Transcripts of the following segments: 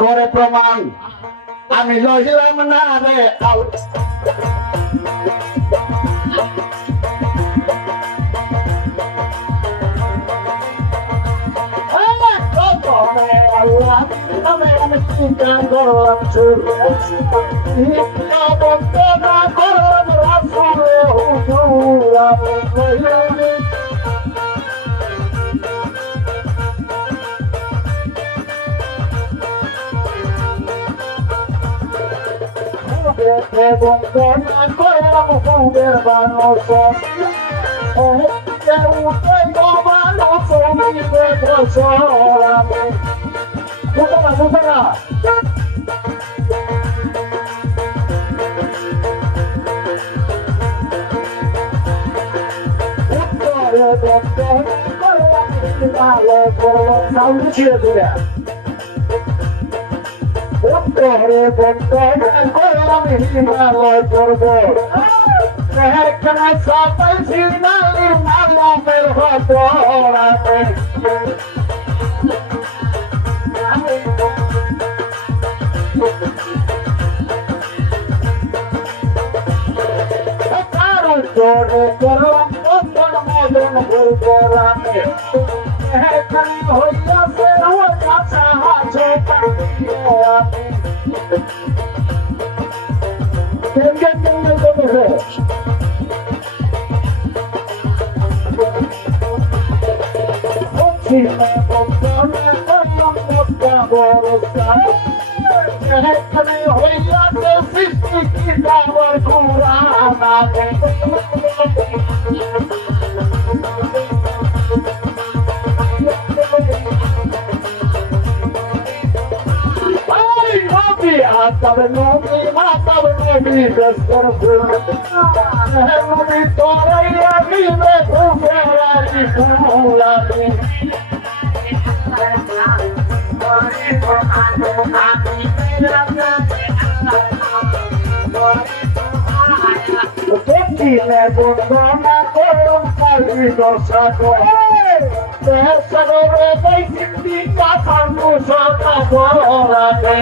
করে প্রমাণ আমি লইলাম না রে আল্লাহ আমি চিন্তা করলাম উত্তরে বন্ধন করলাম হিমালয় পর্বত এখানে সবাই সিনালি মানবের হতরাতে কারো জোরে করলাম বন্ধন মদন করলাম এখানে হইয়াছে আমার কাছে আছে Tave nomi, matave nomi, desper puna. Nomi toreia vive pufera di pula. Tekile bundona korum kalbido sako. Desagore dei sindika sangu sota borate.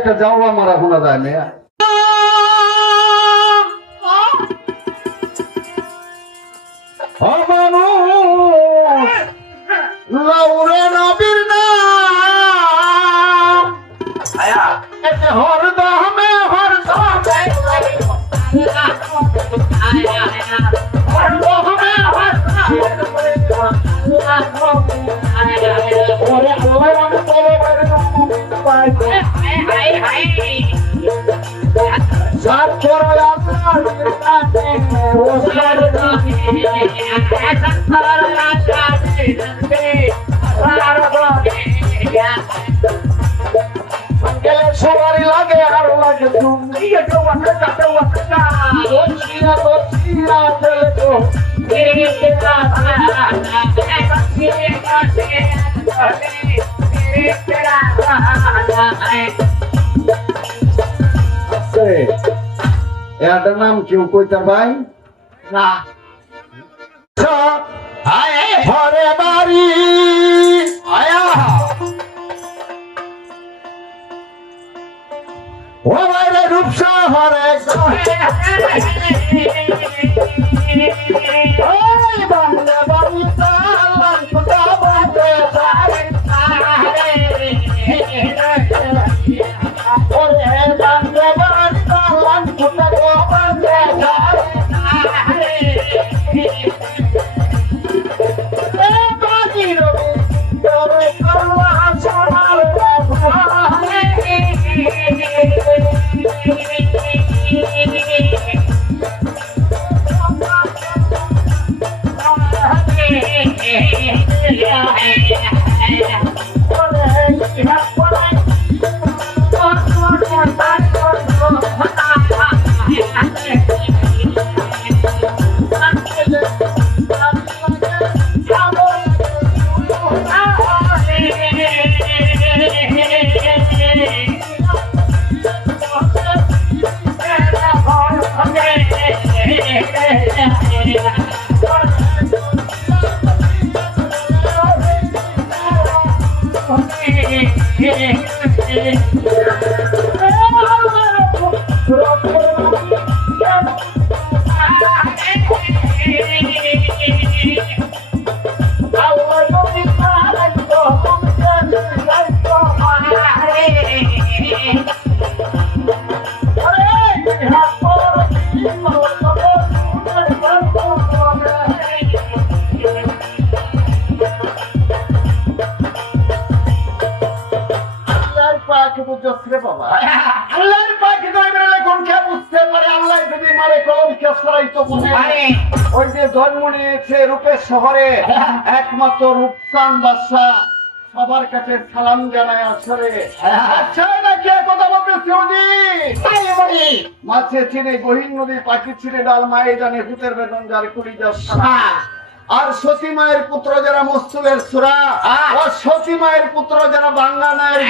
একটা যাওয়া মারা শোনা যায় মেয়া লাউরে নবীর নাম হরদমে হরদমে সবারই লাগে আরো লাগে তুমি এটার নাম কেউ কইতার ভাই না ঘরে বাড়ি আয়া ও বাইরে রূপসা হরে বাংলা বাবু সালাম খুদা বাজে সারে সারে ওরে বাংলা বাবু সালাম খুদা বাজে সারে সারে এ বাজি রবি তোরে করলা সোনার আল্লাহর পাকে দইবেলে কোন কে বুঝতে পারে আল্লাহ যদি মারে কোন কে সরাই তো বুঝে ওই যে জন্ম নিয়েছে রূপের শহরে একমাত্র রূপসান বাদশা সবার কাছে সালাম জানায় আসরে আচ্ছা না কে কথা বলতেছি উনি মাছে চিনে গহীন নদী পাখি চিনে ডাল মায়ে জানে ভূতের বেদন যার কলিজার আর সতী মায়ের পুত্র যারা মসুলের সুরা ও সতী মায়ের পুত্র যারা বাংলা নায়ের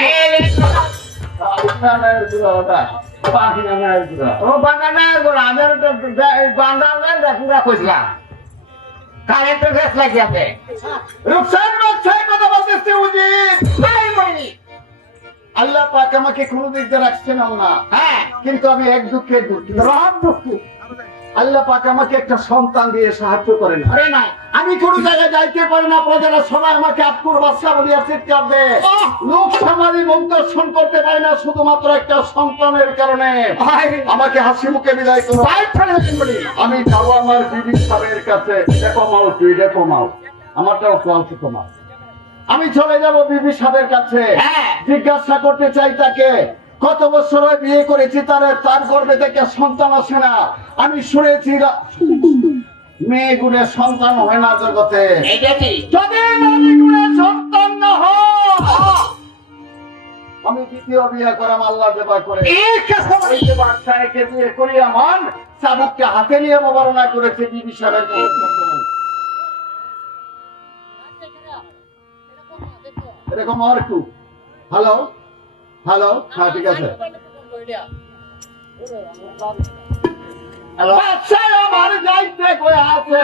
আল্লাহ পাক আমাকে কোন দিক দিয়ে রাখছেন না কিন্তু আমি এক দুঃখে দুঃখী আল্লাহ পাক আমাকে একটা সন্তান দিয়ে সাহায্য করেন আমি কোন জায়গায় যাইতে পারি না প্রজারা সবাই আমাকে আত্মুর বাচ্চা বলিয়া চিৎকার দেয় লোক সমাজে মুখ দর্শন করতে পারে না শুধুমাত্র একটা সন্তানের কারণে আমাকে হাসি মুখে বিদায় করো আমি যাবো আমার বিবি সাহেবের কাছে কমাও তুই কমাও আমারটাও ক্লান্তি কমাও আমি চলে যাব বিবি সাহেবের কাছে জিজ্ঞাসা করতে চাই তাকে কত বছর বিয়ে করেছি তার গর্ভে থেকে সন্তান আসে না আমি শুনেছি মেয়ে গুণের সন্তান হয় না জগতে যদি নারী গুণের সন্তান না হয় আমি দ্বিতীয় বিয়ে করাম আল্লাহ দেবা করে বাদশাহকে বিয়ে করি আমার চাবুককে হাতে নিয়ে মোবারনা করেছে বিবি সাহেব এরকম আর একটু হ্যালো হ্যালো হ্যাঁ ঠিক আছে বাচ্চা আমার যাইতে করে আছে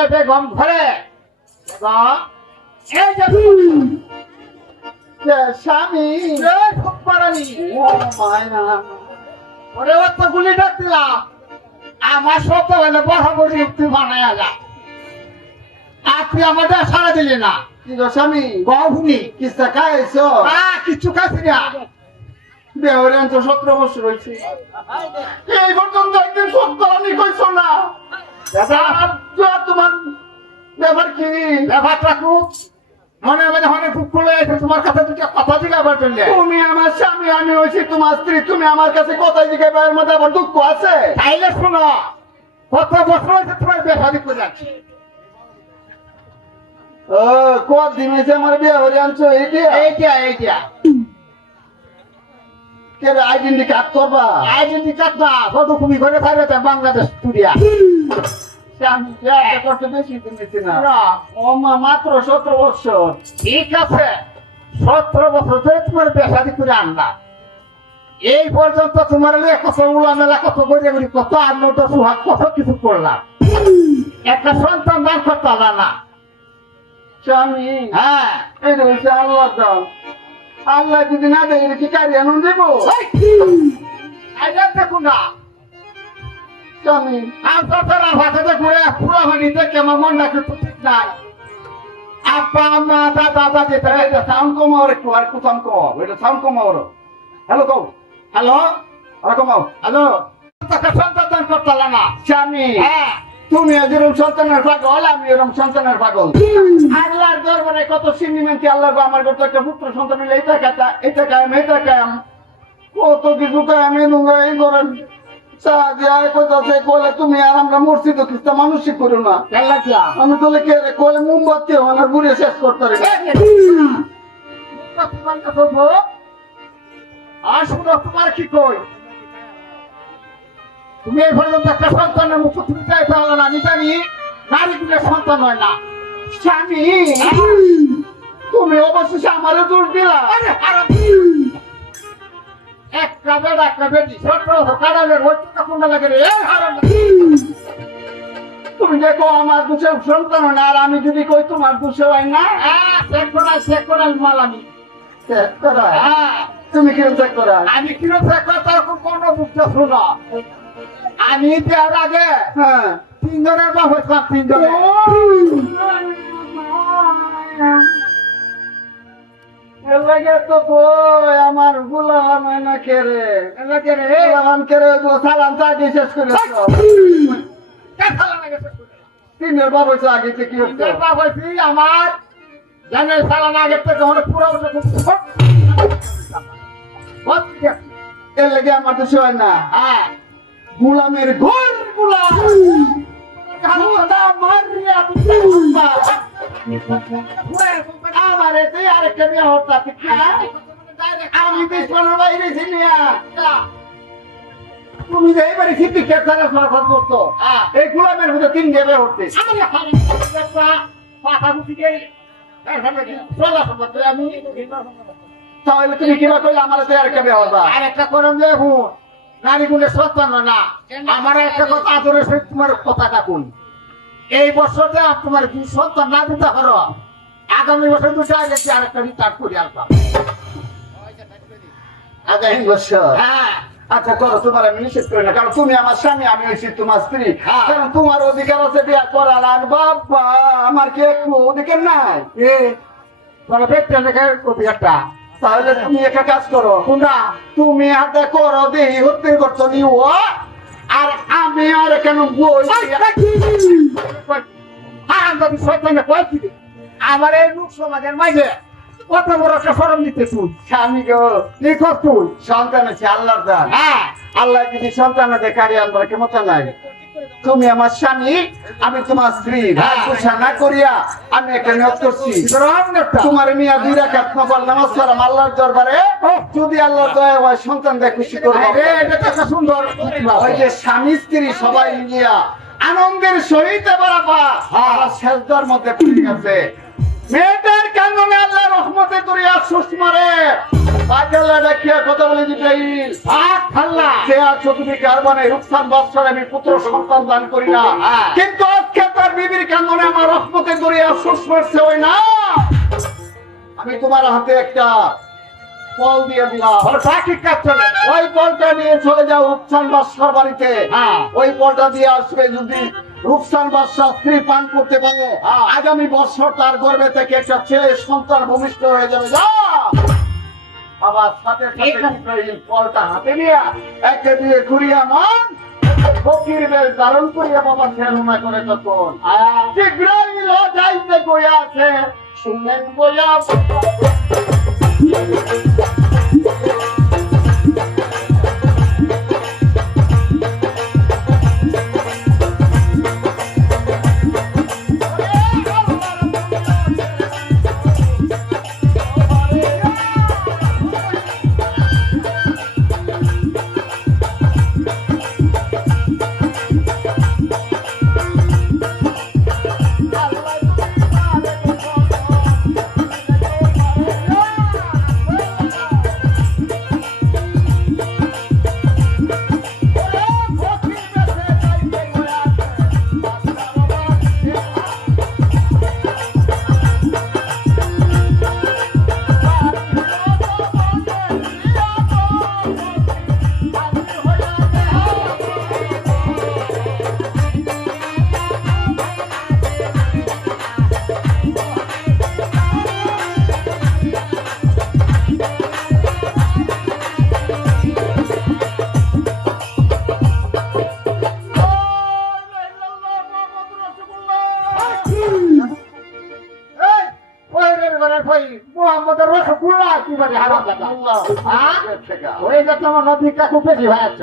ছেলে বেগম ঘরে বেগম, এই যে স্বামী ফুটপারানি ও মায়া ওরে অত গুলি ডাক দিলাম আমার সব বলে বরাবরই তুই বানায় যা আর তুই আমাদের সারা দিলি না কি গো স্বামী বহুনি কিস্তা খাইছো কিছু খাচ্ছি না বেহরে আনছো 17 বছর হয়েছে এই পর্যন্ত একদিন সত্য আমি কইছো না তোমার ব্যাপার কি ব্যাপারটা খুব মনে মনে অনেক খুব খুলে এসে তোমার কাছে দুটো কথা জিজ্ঞাসা করলে তুমি আমার স্বামী আমি হয়েছি তোমার স্ত্রী তুমি আমার কাছে কথা জিজ্ঞাসা এর মধ্যে আবার দুঃখ আছে তাইলে শোনো কত বছর হয়েছে তোমার বেহারি করে যাচ্ছি ও কত দিন হয়েছে আমার বিয়ে হরে আনছো এইটা কে আইডেন্টি কার্ড করবা আইডেন্টি কার্ড না ফটো কপি করে পারবে বাংলাদেশ টুরিয়া স্বামী বিয়ে করতে বেশি দিন হয়েছে না ও মা মাত্র 17 বছর ঠিক আছে 17 বছর ধরে তোমার বেহারি করে আনলাম এই পর্যন্ত তোমার কত উলা মেলা কত গড়িয়ে গড়ি কত আন্নত সুহাগ কত কিছু করলাম একটা সন্তান দান করতে পারলাম না স্বামী হ্যাঁ এটা হচ্ছে আল্লাহর দান আল্লাহ যদি না দেয় এটা কি কারি আনন্দ দেবো দেখুন না স্বামী আর তাছাড়া ভাষাতে ঘুরে পুরো হানিতে কেমন মন রাখে তো ঠিক নাই আপা মা দাদা যেতে এটা সাউন্ড কমাও একটু আর একটু সাউন্ড কমাও এটা সাউন্ড কমাও হ্যালো কও হ্যালো আর কমাও হ্যালো তাকে সন্তান দান করতে পারলাম না স্বামী হ্যাঁ তুমি যেরকম সন্তানের পাগল আমি এরকম সন্তানের পাগল আল্লাহর দরবারে কত সিন্ডিমেন্ট আল্লাহ গো, আমার করতে একটা পুত্র সন্তান হলে এটা কায়াম কত কিছু কায়াম এই করেন তুমি আর আমরা মরছি তো খ্রিস্টা মানুষই করো না আমি তাহলে কে রে কলে মোমবাতি আমার ঘুরে শেষ করতে পারি আর শুনো তোমার কি কই তুমি এই পর্যন্ত একটা সন্তানের মুখ তুমি চাইতে পারলো না আমি জানি নারী গুলো সন্তান হয় না স্বামী তুমি অবশেষে আমারও দোষ দিলা একটা বেড়া একটা বেটি ছোট কারালের ওইটা কোনটা লাগে রে তুমি দেখো আমার দুশে সন্তান হয় না আর আমি যদি কই তোমার দুশে হয় না চেক করাই মাল আমি চেক করা হ্যাঁ তুমি কিরম চেক করা আমি কিরম চেক করা তখন কোনো বুঝতে শুনো আমি দেওয়ার আগে হ্যাঁ 3 জনের বাপ হয়েছিলাম 3 জনের এর লাগে তো কই আমার গুলাম না কেরে এলাকে রে গুলাম কেরে গো সালাম তাকে শেষ করে দাও কেথালা লাগে শেষ করে দিলাম। তিনের বাপ হয়েছে আগে থেকে কি হতো তিনের বাপ হয়েছি আমার জানের সালান আগে থেকে অনেক পুরো এর লাগে আমার তো হয় না হ্যাঁ গুলামের গোল গুলাম মারিয়া আমার এতে আরেকটা বিয়ে হতো আমি দেশের বাইরে ছিলিয়া তুমি যে এবারে সিদ্ধি খেতে সরকার করতো এই গুলামের মধ্যে 3 দেবে হতে তাহলে তুমি কিবা কইলে আমার এতে আরেকটা বিয়ে হতো আর একটা করম দেখুন নারী গুলো সন্তান না আমার একটা কথা আদরের সহিত তোমার কথাটা কই এই বছরটা তোমার কি সন্তান না দিতে পারো আগামী বছর দুটো আগে আরেকটা রিটার্ন করি আসলাম আগামী বছর হ্যাঁ আচ্ছা করো তোমার আমি নিষেধ করি না কারণ তুমি আমার স্বামী আমি হয়েছি তোমার স্ত্রী হ্যাঁ। কারণ তোমার অধিকার আছে বিয়ে করার আর বাবা আমার কি একটু অধিকার নাই তোমার ব্যক্তি অধিকারটা তাহলে তুমি একটা কাজ করো কোনটা তুমি হাতে করো দেহি হতে করছো নি ও আর আমি আর কেন বই আমার এই লোক সমাজের মাঝে কত বড় একটা ফরম দিতে তুই স্বামী গো কি কর তুই সন্তান আছে আল্লাহর দান হ্যাঁ আল্লাহ যদি সন্তান দেখারি আনবার কেমন নাই তুমি আমার স্বামী আমি তোমার স্ত্রী ভাষা না করিয়া আমি একটা নিয়োগ করছি তোমার মিয়া 2 রাকাত নফল নামাজ পড়াম আল্লাহর দরবারে যদি আল্লাহর দয়া হয় সন্তান দেখ খুশি করবে এটা তো একটা সুন্দর ওই যে স্বামী স্ত্রী সবাই মিলিয়া আনন্দের সহিত বাড়াবা সেজদার মধ্যে পড়ে গেছে মেয়েটার কান্দনে আল্লাহ রহমতে দরিয়া সুষমারে পাগলা ডাকিয়া কথা বলে জিব্রাইল খাল্লা সে আছো তুমি কারবানে রুকসান বাদশার আমি পুত্র সন্তান দান করি না কিন্তু আজকে তার আমার বিবির কান্দনে আমার রক্ততে দরিয়া শুষ পড়ছে ওই না, আমি তোমার হাতে একটা ফল দিয়ে দিলাম, ঠিক কাজ চলে। ওই ফলটা নিয়ে চলে যাও রূপসান বাদশার বাড়িতে। হ্যাঁ। ওই ফলটা দিয়ে আসবে, যদি রূপসান বাদশা স্ত্রী পান করতে পারে আগামী বছর তার গর্ভে থেকে একটা ছেলে সন্তান ভূমিষ্ঠ হয়ে যাবে। যা আমার সাথে সাথে ফলটা হাতে নিয়ে একে দিয়ে ঘুরিয়া মান ফকির বেশ ধারণ করিয়া বাবা খেলনা করে তখন শীঘ্রই যাইতে গইয়া আছে শুনলেন বইয়া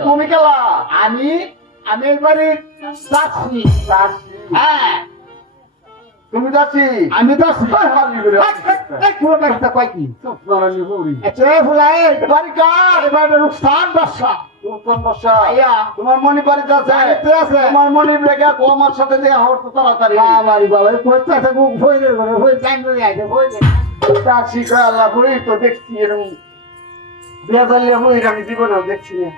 তুমি কেলা? আমি এবারে যাচ্ছি। হ্যাঁ, তুমি যাচ্ছি আমি তো কয় কি রূপসান বাদশা তোমার মনি বাড়িতে আছে, আছে। তোমার মনি রেখে আমার সাথে যে হতো তাড়াতাড়ি আল্লাহ বই তো দেখছি এরকম বেজালিয়া বই আমি জীবনেও দেখছি না।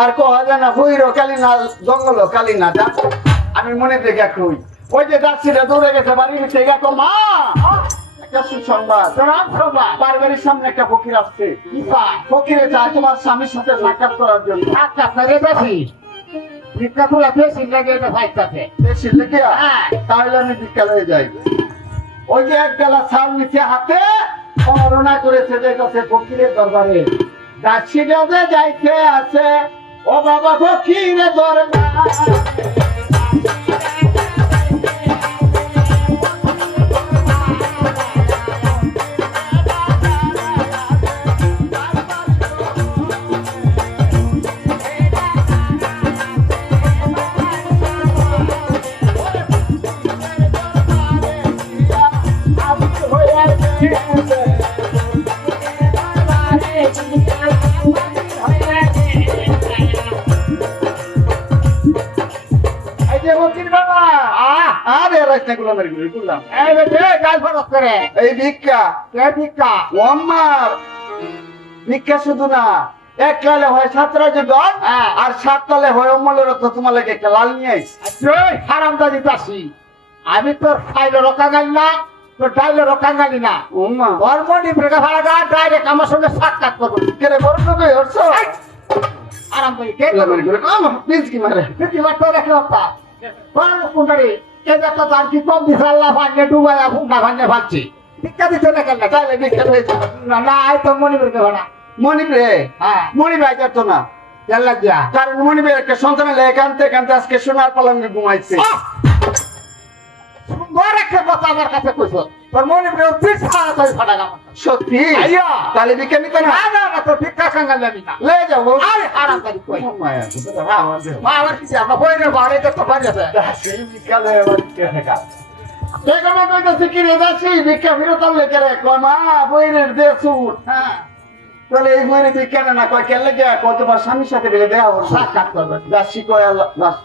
আর কয়া যায় না বইর কালি না জঙ্গল কালি না। আমি মনে দেখে কই ওই যে যাচ্ছিটা দৌড়ে গেছে বাড়ির থেকে মা একটা সুসংবাদ, বাড়ির সামনে একটা ফকির আসছে। ফকিরে চায় তোমার স্বামীর সাথে সাক্ষাৎ করার জন্য। তাহলে আমি বিকালে যাই। ওই যে এক গেলা ছাল নিচে হাতে অরণা করেছে যে কাছে ফকিরের দরবারে যাচ্ছিটা যে যাইতে আছে। ও বাবা ফকিরের দরবার এই ভিক্ষা ভিক্ষা শুধু না, এক লালে হয় 17 জন আর 7 তালে হয় অমলের তো তোমার লাগে একটা লাল নিয়ে হারামদাদি চাষি। আমি তোর ফাইলেরও কাঙালি না, তোর ডাইলেরও কাঙালি না। তোর মনি ব্রেকা ভাড়া গা ডাইরেক্ট আমার সঙ্গে সাক্ষাৎ করবো। কেরে বড় লোক হচ্ছ আরামদাদি কে কি মারে কি মারতে রাখি হত্যা কোনটারি এটা তো তার কি কম দিছে আল্লাহ ভাঙে ডুবাইয়া ফুঙ্গা ভাঙে ভাবছি ভিক্ষা দিতে না কেন তাহলে ভিক্ষা হয়েছে না আয় তো মনি ব্রেকা ভাড়া মনিব রে। হ্যাঁ মনিব আইতো না জানলা দিয়া, কারণ মনিবের একটা সন্তান কানতে কানতে আজকে সোনার পালঙ্গে ঘুমাইছে। সুন্দর একটা কথা আমার কাছে কইছো, তোর মনি ব্রেক পিছ খাওয়া তাই ফাটা গাম সত্যি আইয়া তাহলে ভিক্ষা নিতে না? না না তোর ভিক্ষা কাঙ্গাল যাবি না, লে যাবো। আরে আরাম করি কই মায়া মা আবার কিছু আমরা বইরে বাড়ি তো পারি আছে সেই বিকালে আবার দেখা এখানে কইতাছি কি রে যাচ্ছি ভিক্ষা ফেরত আনলে কেরে কয় মা বইরের দে সুট। হ্যাঁ তাহলে এই বইরে ভিক্ষা না কয় কেলে গিয়া কতবার স্বামীর সাথে বেলে দেওয়া হল সাক্ষাৎ করবে যাচ্ছি কয় আল্লাহ দাস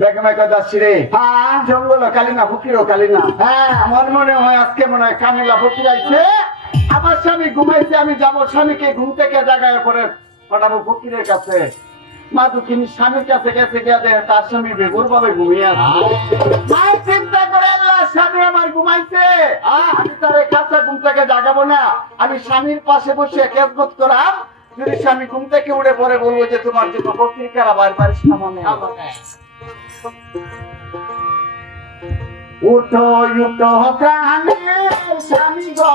দেখে না কয় যাচ্ছি রে। হ্যাঁ জঙ্গল কালি না ফকিরও কালি না। হ্যাঁ আমার মনে হয় আজকে মনে হয় কামিলা ফকির আইছে। আমার স্বামী ঘুমাইছে, আমি যাবো স্বামীকে ঘুম থেকে জাগায় পরে পাঠাবো ফকিরের কাছে। মা দুঃখিনী স্বামীর কাছে গেছে গিয়ে তার স্বামী বেগুর ভাবে ঘুমিয়ে আছে। মায়ের চিন্তা করে আল্লাহ স্বামী আমার ঘুমাইছে, আমি তার কাছে ঘুম থেকে জাগাবো না, আমি স্বামীর পাশে বসে খেদমত করাম। যদি স্বামী ঘুম থেকে উঠে পরে বলবো যে তোমার জন্য পত্রিকার আবার বাড়ির সামনে উঠো উঠো প্রাণে স্বামী গো,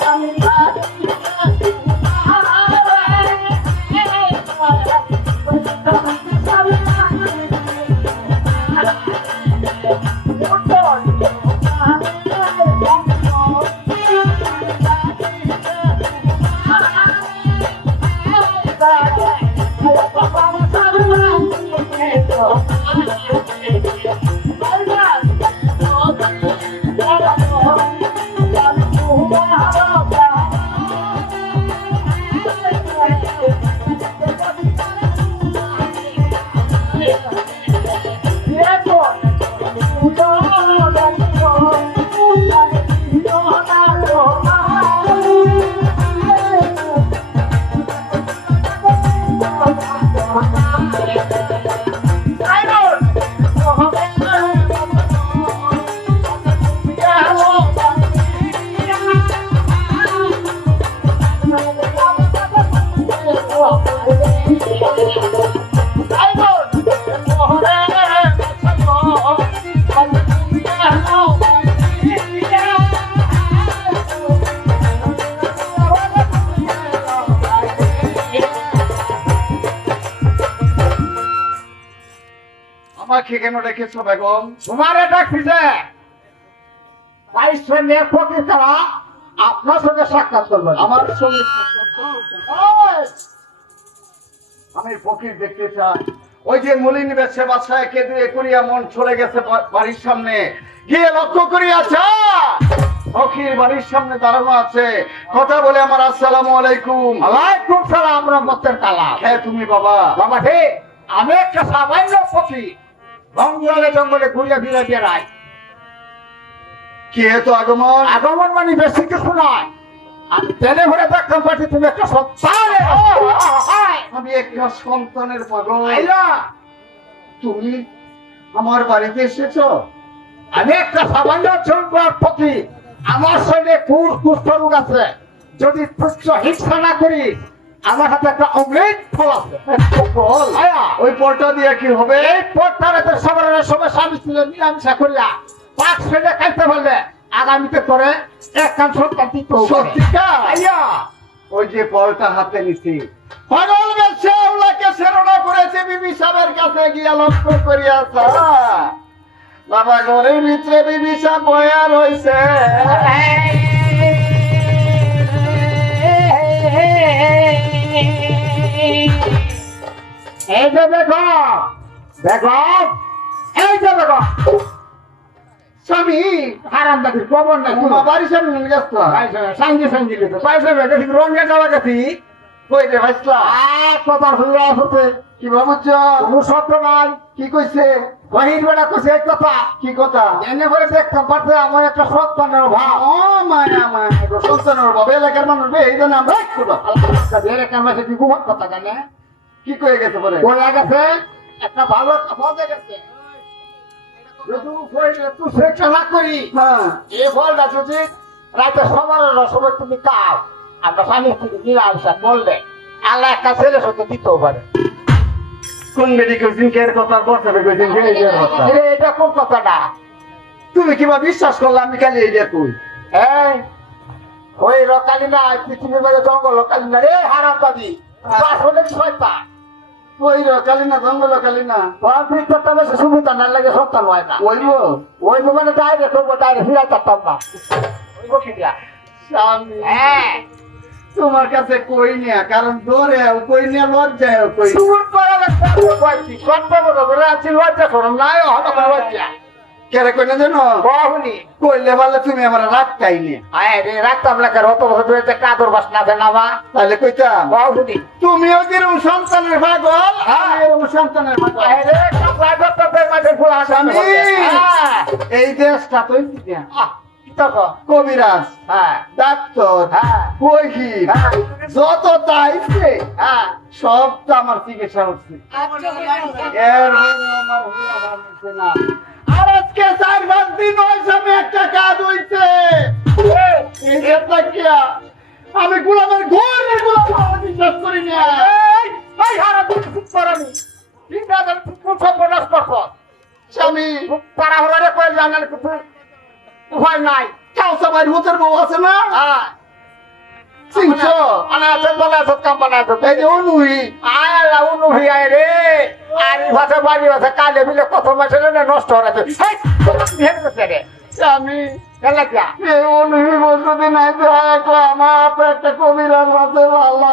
স্বামী আমাকে কেন রেখেছো বেগম? তোমার এটা খিজে ফকির তারা আপনার সঙ্গে সাক্ষাৎ করবেন। আমার সঙ্গে আমি ফকির দেখতে চাই। ওই যে মলিন বেশে বাসায় কেঁদে করিয়া মন চলে গেছে বাড়ির সামনে গিয়ে লক্ষ্য করিয়াছে ফকির বাড়ির সামনে দাঁড়ানো আছে, কথা বলে আমার আসসালামু আলাইকুম। আলাইকুম সালাম রহমতের কালাম। হ্যাঁ তুমি বাবা? বাবা হে, আমি একটা সামান্য ফকির, জঙ্গলে জঙ্গলে ঘুরে ফিরে বেড়াই। কি হেতু আগমন? আগমন মানে বেশি কিছু নয়, আমি টেনে ঘুরে দেখতাম পাচ্ছি তুমি একটা সন্তান। আমি একটা সন্তানের পাগল। আইলা, তুমি আমার বাড়িতে এসেছো? আমি একটা সামান্য জঙ্গল ফকির, আমার শরীরে কুষ্ঠ রোগ আছে, যদি তুচ্ছ হিংসা না করি আমার হাতে একটা অমৃত ফল আছে। ফল? ওই পলটা দিয়ে কি হবে? এই পথটারে তো সবার সময় স্বামী ছিল মিলামিশা করিয়া পাক ছেড়ে খাইতে পারলে আগামীতে করে এক কান সন্তান দিতে হবে। সত্যিকার? আইয়া, ওই যে পলটা হাতে নিছি পাগল গেছে ওলাকে সেরনা করেছে বিবি সাহেবের কাছে গিয়া লক্ষ্য করিয়াছে বাবা ঘরের ভিতরে বিবি সাহেব বয়া রইছে। এই যে দেখো বেগম, এই যে বেগম, স্বামী হারাম দাদির খবর নাই মা বাড়ির সামনে নিয়ে গেছ সঙ্গে সঙ্গে দিলে তো পয়সা বেগে রঙে যাওয়া গেছি। কই রে ভাইসলা? কথার হইয়া হতে কি ভাবছ? কোনো শব্দ নাই। কি কইছে? বহির বেড়া কইছে এক কথা, কি কথা? এনে করে দেখতাম পারছে আমার একটা সন্তানের ভাব। ও মায়া মায়া সন্তানের বাবা এলাকার মানুষ এই জন্য আমরা কথা জানে কি কয়ে গেছে পরে? বলে গেছে একটা ভালো ফলে গেছে, খেলা করি হ্যাঁ এই ফলটা যদি রাতে সমালোচনা সময় তুমি খাও, আমরা স্বামী স্ত্রী নিরামিষা বললে আল্লাহ একটা ছেলে সত্য দিতেও পারে। কোন মেডিকেল সিনকের কথা বলতে কইছেন যে এই কথা? এটা কোন কথাটা? তুমি কিবা বিশ্বাস করলে আমি খালি এই যে কই? এই ওই রকালি না পৃথিবীর মধ্যে জঙ্গল রকালি না রে হারাম দাদি, আসলে শয়তান। ওই কালি না জঙ্গল কালি না ভিতরটা বেশি সুবিধা না লাগে সন্তান হয় না। ওইবো ওইবো মানে ডাইরেক্ট করবো, ডাইরেক্ট ফিরাই থাকতাম না। ওইবো কি দিয়া? স্বামী হ্যাঁ, তোমার কাছে কই না, কারণ দৌড়ে কই না লজ্জায় কই সুর করা লাগছে কয়েকটি সত্য কথা বলে আছি, লজ্জা করো নাই হঠাৎ লজ্জা কেরে কই না জানো? বাহুনি কইলে বলে তুমি আমার রাখতাই নে। আয় রে রাখতাম না, কার অত বছর ধরে একটা আদর বাস না দেন না তাহলে কইতাম বাহুনি তুমিও কিরম সন্তানের পাগল, আমিও সন্তানের পাগল। আয় রে কাপড় করতে মাঝে ফুল স্বামী হ্যাঁ এই দেশটা তো কি তো কবিরাজ হ্যাঁ ডাক্তার হ্যাঁ ওই কি যত দাইছে হ্যাঁ সব তো আমার চিকিৎসা হচ্ছে এর মধ্যে আমার হুলা বাড়ছে না। আর আজকে 4-5 দিন হয়েছে আমি একটা কাজ হইছে এই যে তাকিয়া আমি গোলামের ঘরে গোলাম বিশ্বাস করি না। এই হারা তুই খুব করানি ঠিক আছে খুব সর্বনাশ করছ স্বামী তারা হলে কয়ে জানার কিছু উপায় নাই কাউসা ভাই হুতের বউ আছে না হ্যাঁ চিনছ আনা আছে বলে আছে কাম্পানা আছে এই যে অনুই আয় লাউ নুহি আয় রে আর এই ভাষা বাড়ি ভাষা কালে মিলে কত মাসে না নষ্ট হয়ে গেছে হেই হেড করতে রে স্বামী কেলা কিয়া এই অনুই বলতে নাই তো আমার তো একটা কবিরাজ আছে ভালো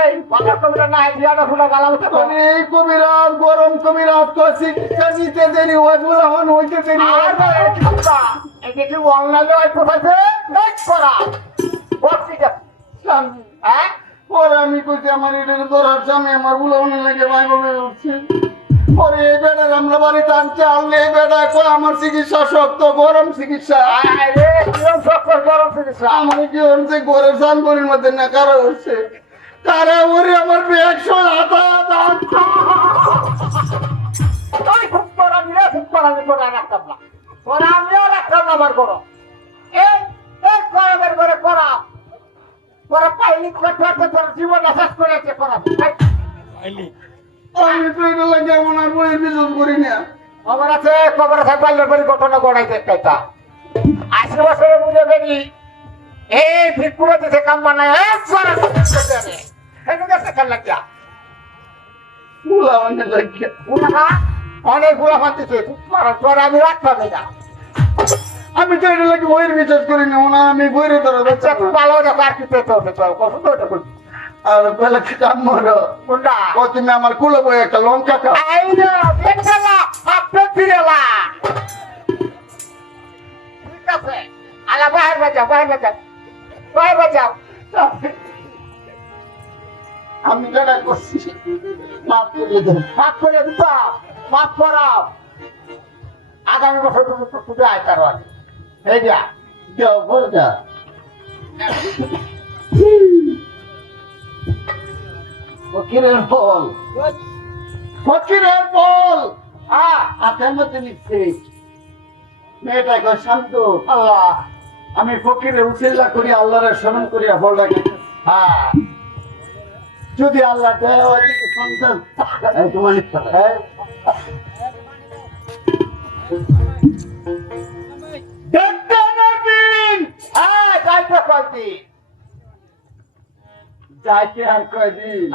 এই বাবা কবিরা না দিয়াটা ফুলা গালা উঠে তো এই কবিরাজ গরম কবিরাজ তো চিকিৎসা নিতে দেরি হয় বলে হইতে দেরি হয় এই কি অনলাইনে ওই কোথাছে দেখ করা বসি যা স্বামী হ্যাঁ পরে আমি কইছি আমার এটা ধরার স্বামী আমার বুলাউনি লাগে ভাই বলে উঠছে পরে এই বেটার আমরা বাড়িতে আনছে আনলে এই বেটা কয় আমার চিকিৎসা শক্ত গরম চিকিৎসা আয় রে কিরম সক্কর গরম চিকিৎসা আমার কি হচ্ছে ঘরে সানপুরের মধ্যে না কারা হচ্ছে তারা ওরে আমার একশো হাতা তুই খুব করা দিলে খুব করা দিলে করে রাখতাম না করা আমিও রাখতাম না আমার করো এই এই করাবের করে করা করা পাইলি করতে তোর জীবন শেষ করেছে করা পাইলি আমি তো এটা লাগে এমন আর বই বিজুল করি না খবর আছে পাইলের বাড়ি ঘটনা গড়াইতে একটা 80 বছরে বুঝে বেরি এই ভিক্ষুরা দিতে কাম বানায় একবার লাগিয়া বুলা মানে লাগে অনেক গুলা মানতেছে তোর আমি রাখতাম না আমি তো এটা লাগে বইয়ের বিচার করি না ওনা আমি বইরে ধরে আচ্ছা খুব ভালো দেখো আর কি পেতে হবে তো কখন তো ওটা করবি আর বেলা কাম মরো কোনটা ও তুমি আমার কুলো বই একটা লঙ্কা খাও আইনা দেখলা আপনার ফিরেলা ঠিক আছে আলা বাইরে বাজাও আমি যেটা করছি মাফ করে দেন মাফ করে দিতা মাফ করাও আগামী বছর তুমি তুমি আইতার এই যা যাও বলে যা ফকিরের ফল ফকিরের ফল হাতের মধ্যে নিচ্ছে মেয়েটা কয় শান্ত আল্লাহ আমি ফকিরের উচিল্লা করি আল্লাহর স্মরণ করি ফলটাকে হ্যাঁ যদি আল্লাহ দেয় ওই সন্তান তোমার হ্যাঁ যাইতে পারতি যাইতে আর কয়দিন